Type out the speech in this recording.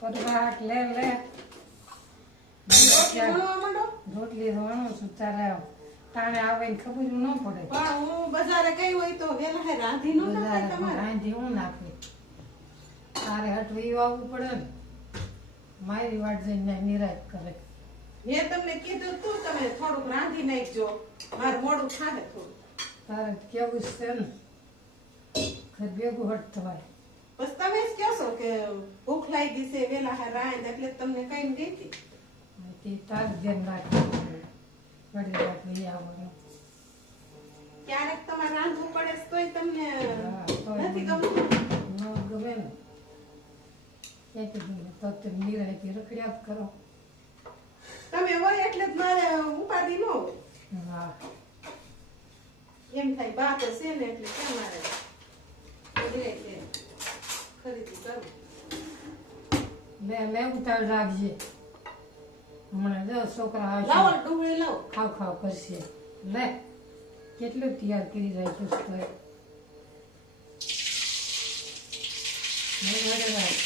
પરાઠ લે રોટલી વણું છું તારે તાણે આવે ને ખબર ન પડે. પણ હું બજારે ગઈ હોય તો વેલા રાંધી નો નાખે તમારે. રાંધી હું નાખી તારે હટવી આવવું પડે ને. મારી વાટ જઈને નિરાશ કરે. મેં તમને કીધું તું તમે થોડુંક રાંધી નાખજો મારે મોડું થાય થોડું. તારે કેવું છે ને ઘર ભેગું હટ થવાય. બસ તમે જ કહો છો કે ભૂખ લાગી છે વેલા રાંધ એટલે તમને કઈ દેતી. તે તાર ધ્યાન રાખવું વળી વાત લઈ આવવાનું. ક્યારેક તમારે રાંધવું પડે છે તોય તમને તોય નથી ગમતું. ન ગમે ને એક તો તમે નિરાયથી રખડ્યા જ કરો. તમે હોય એટલે જ મારે ઉપાધિ ન હોય. હા એમ થાય બા તો છે ને એટલે કેમ મારે ખરીદી કરું. મેં ઉતાર રાખજે. હમણાં જો છોકરા લાવો આવશે ડુંગળી લાવો. ખાવ કરશે. લે કેટલું તૈયાર કરી રાખ્યું છે તોય. નહીં વળે ભાઈ.